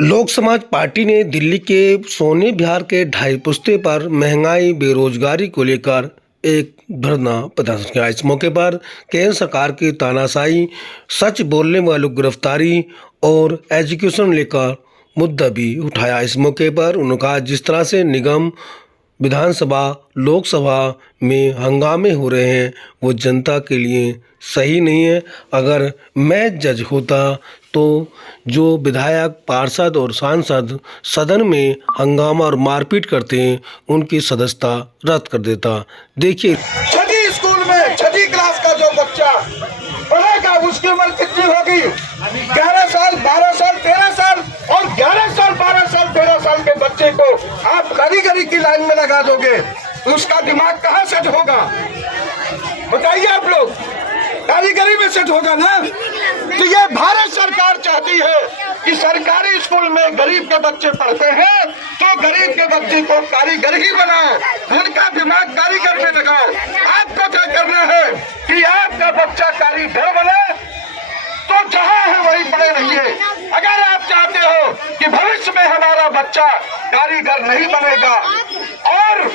लोक समाज पार्टी ने दिल्ली के सोने विहार के ढाई पुस्ते पर महंगाई बेरोजगारी को लेकर एक धरना प्रदर्शन किया। इस मौके पर केंद्र सरकार की तानाशाही, सच बोलने वालों की गिरफ्तारी और एजुकेशन लेकर मुद्दा भी उठाया। इस मौके पर उन्होंने कहा, जिस तरह से निगम, विधानसभा, लोकसभा में हंगामे हो रहे हैं वो जनता के लिए सही नहीं है। अगर मैं जज होता तो जो विधायक, पार्षद और सांसद सदन में हंगामा और मारपीट करते हैं उनकी सदस्यता रद्द कर देता। देखिए, छठी स्कूल में छठी क्लास का जो बच्चा पढ़ेगा उसकी उम्र कितनी होगी? 11 साल, 12 साल, 13 साल और 11 साल, 12 साल, 13 साल के बच्चे को आप कारीगरी की लाइन में लगा दोगे तो उसका दिमाग कहाँ सेट होगा? बताइए आप लोग, कारीगरी में सेट होगा ना? तो ये भारत सरकार चाहती है कि सरकारी स्कूल में गरीब के बच्चे पढ़ते हैं तो गरीब के बच्चे को कारीगर ही बनाओ, उनका दिमाग कारीगर में लगाओ। आपको क्या करना है कि आपका बच्चा कारीगर बने तो जहां है वहीं पड़े रहिए। अगर आप चाहते हो कि भविष्य में हमारा बच्चा कारीगर नहीं बनेगा और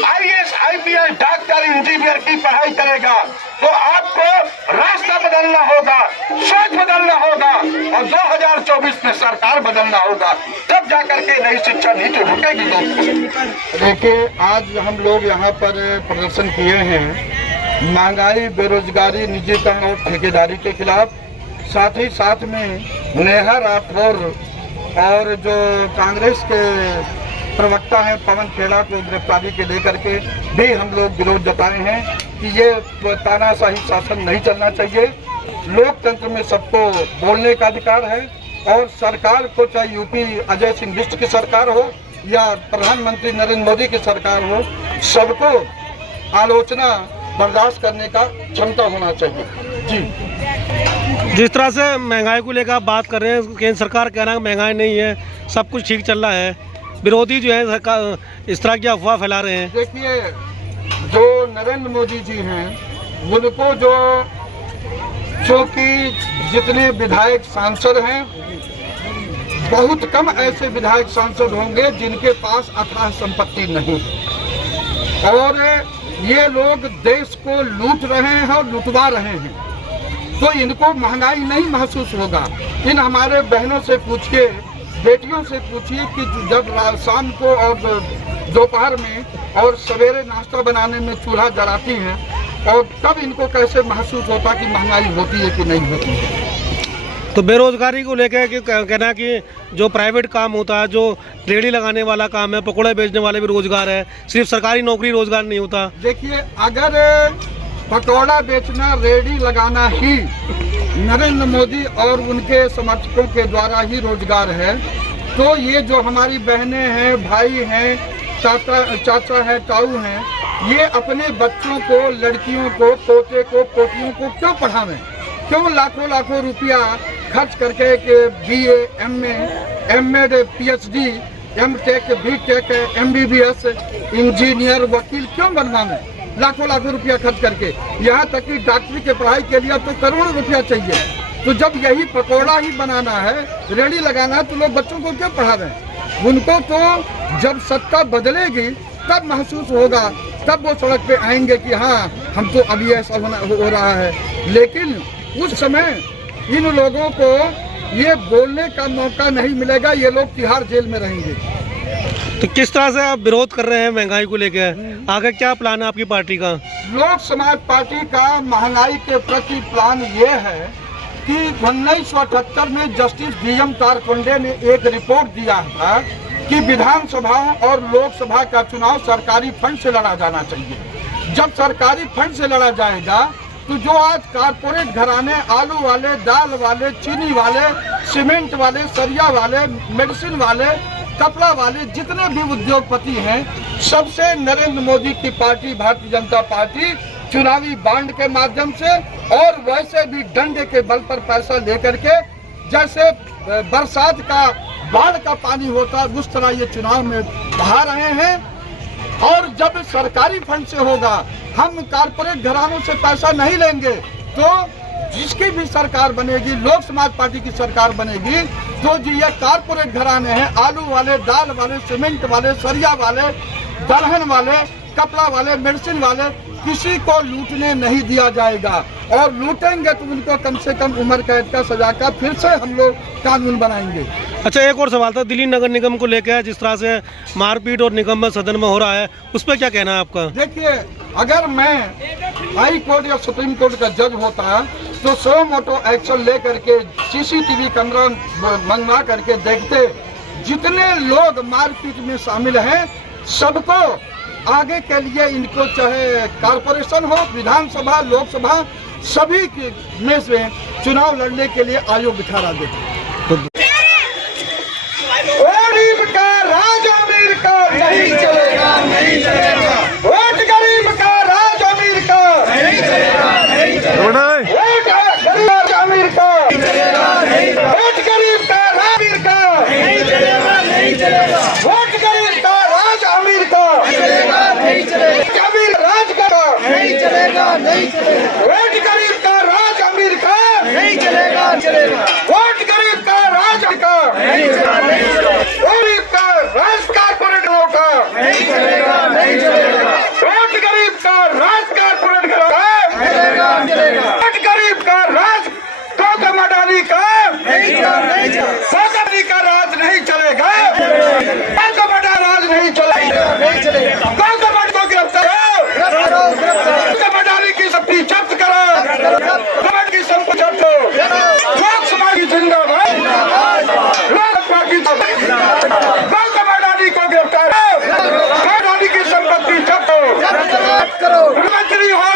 IAS, IPS, डॉक्टर, इंजीनियर की पढ़ाई करेगा तो आपको रास्ता बदलना होगा, सोच बदलना होगा और 2024 में सरकार बदलना होगा, तब जाकर के नई शिक्षा नीति रुकेगी। देखिए, आज हम लोग यहाँ पर प्रदर्शन किए हैं महंगाई, बेरोजगारी, निजीकरण और ठेकेदारी के खिलाफ। साथ ही साथ में नेहा राठौर और जो कांग्रेस के प्रवक्ता हैं पवन खेड़ा को गिरफ्तारी के लेकर के भी हम लोग विरोध जताए हैं कि ये तानाशाही शासन नहीं चलना चाहिए। लोकतंत्र में सबको बोलने का अधिकार है और सरकार को, चाहे यूपी अजय सिंह बिष्ट की सरकार हो या प्रधानमंत्री नरेंद्र मोदी की सरकार हो, सबको आलोचना बर्दाश्त करने का क्षमता होना चाहिए। जी, जिस तरह से महंगाई को लेकर आप बात कर रहे हैं, केंद्र सरकार कह रहा है महंगाई नहीं है, सब कुछ ठीक चल रहा है, विरोधी जो है सरकार इस तरह की अफवाह फैला रहे हैं। देखिए, जो नरेंद्र मोदी जी हैं उनको क्योंकि जितने विधायक सांसद हैं, बहुत कम ऐसे विधायक सांसद होंगे जिनके पास अथाह संपत्ति नहीं है और ये लोग देश को लूट रहे हैं और लुटवा रहे हैं, तो इनको महंगाई नहीं महसूस होगा। इन हमारे बहनों से पूछिए, बेटियों से पूछिए कि जब शाम को और दोपहर में और सवेरे नाश्ता बनाने में चूल्हा जलाती हैं और तब इनको कैसे महसूस होता कि महंगाई होती है कि नहीं होती है। तो बेरोजगारी को लेकर कहना है कि जो प्राइवेट काम होता है, जो रेहड़ी लगाने वाला काम है, पकौड़े बेचने वाले भी रोजगार है, सिर्फ सरकारी नौकरी रोजगार नहीं होता। देखिए, अगर पकौड़ा बेचना, रेहड़ी लगाना ही नरेंद्र मोदी और उनके समर्थकों के द्वारा ही रोजगार है, तो ये जो हमारी बहनें हैं, भाई हैं, चाचा है, ताऊ हैं, ये अपने बच्चों को, लड़कियों को, पोते को, पोतियों को क्यों पढ़ावें? क्यों लाखों लाखों रुपया खर्च करके के BA, MA, MEd, PhD, MTech, BTech, MBBS, engineer, वकील क्यों बनवावें? लाखों लाखों रुपया खर्च करके, यहाँ तक कि डॉक्टरी के पढ़ाई के लिए तो करोड़ों रुपया चाहिए। तो जब यही पकौड़ा ही बनाना है, रेहड़ी लगाना है, तो लोग बच्चों को क्यों पढ़ा रहे हैं? उनको तो जब सत्ता बदलेगी तब महसूस होगा, तब वो सड़क पे आएंगे कि हाँ, हम तो अभी ऐसा हो रहा है। लेकिन उस समय इन लोगों को ये बोलने का मौका नहीं मिलेगा, ये लोग तिहाड़ जेल में रहेंगे। तो किस तरह से आप विरोध कर रहे हैं महंगाई को लेकर? आगे क्या प्लान है आपकी पार्टी का? लोक समाज पार्टी का महंगाई के प्रति प्लान ये है कि 1978 में जस्टिस DM तारकुंडे ने एक रिपोर्ट दिया था कि विधानसभाओं और लोकसभा का चुनाव सरकारी फंड से लड़ा जाना चाहिए। जब सरकारी फंड से लड़ा जाएगा तो जो आज कारपोरेट घराने, आलू वाले, दाल वाले, चीनी वाले, सीमेंट वाले, सरिया वाले, मेडिसिन वाले, कपड़ा वाले, जितने भी उद्योगपति हैं, सबसे नरेंद्र मोदी की पार्टी, भारतीय जनता पार्टी, चुनावी बांड के माध्यम से और वैसे भी डंडे के बल पर पैसा लेकर के, जैसे बरसात का बाढ़ का पानी होता उस तरह ये चुनाव में बहा रहे हैं। और जब सरकारी फंड से होगा, हम कारपोरेट घरानों से पैसा नहीं लेंगे तो जिसकी भी सरकार बनेगी, लोक समाज पार्टी की सरकार बनेगी, तो जो ये कारपोरेट घराने हैं, आलू वाले, दाल वाले, सीमेंट वाले, सरिया वाले, दलहन वाले, कपड़ा वाले, मेडिसिन वाले, किसी को लूटने नहीं दिया जाएगा। और लूटेंगे तो उनको कम से कम उम्र कैद का सजा का फिर से हम लोग कानून बनाएंगे। अच्छा, एक और सवाल था, दिल्ली नगर निगम को लेकर जिस तरह से मारपीट और निगम सदन में हो रहा है, उस पर क्या कहना है आपका? देखिए, अगर मैं हाई कोर्ट या सुप्रीम कोर्ट का जज होता तो सो मोटो एक्शन लेकर के सीसीटीवी कैमरा मंगवा करके देखते, जितने लोग मारपीट में शामिल हैं सबको आगे के लिए, इनको चाहे कारपोरेशन हो, विधानसभा, लोकसभा, सभी में से चुनाव लड़ने के लिए आयोग बिठा देते। गरीब का राज अमीर का नहीं चलेगा, नहीं चलेगा। वोट गरीब का राज अमीर का नहीं चलेगा, नहीं चलेगा। वोट गरीब अमीर का नहीं चलेगा, नहीं चलेगा। वोट गरीब का राज अमीर का नहीं चलेगा, नहीं चलेगा। वोट गरीब का राज अमीर का नहीं चलेगा, नहीं चलेगा। अमीर राज का नहीं चलेगा, नहीं चलेगा। वोट गरीब का राज अमीर का नहीं चलेगा, चलेगा। वोट गरीब का राज का नहीं चलेगा, नहीं चलेगा। गरीब का राज कारपोरेट का नहीं चलेगा, नहीं चलेगा। वोट गरीब का राज कारपोरेट का नहीं चलेगा, चलेगा। वोट गरीब का राज गौतम अडानी का नहीं चलेगा, नहीं चलेगा। गौतम का राज नहीं चलेगा, गौतम अडानी राज नहीं चलेगा, नहीं चलेगा। गौतम अडानी को गिरफ्तार करो, गौतम अडानी की संपत्ति जब्त करो, गवर्नमेंट की संपत्ति जब्त करो। लोक समाज की जिंदाबाद, लोक समाज की गौतम अडानी को गिरफ्तार करो, अडानी की संपत्ति जब्त करो, मंत्री हो